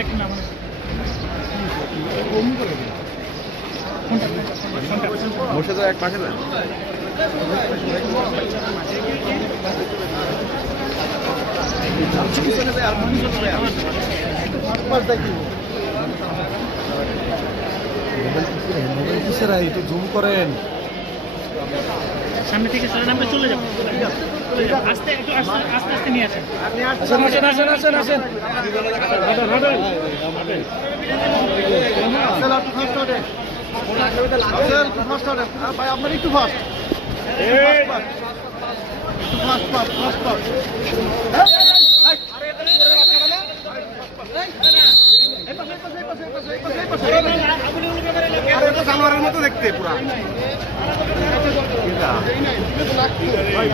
Contact না মানে বসে তো এক পাশে না মোবাইল কিসের একটু জুম করেন। সামনে থেকে সরে নামলে চলে যাবো আস্তে একটু আস্তে আস্তে আস্তে নিয়ে আসেন ভাই আপনার একটু ফাস্ট জানোয়ারের মতো দেখতে পুরা ভাই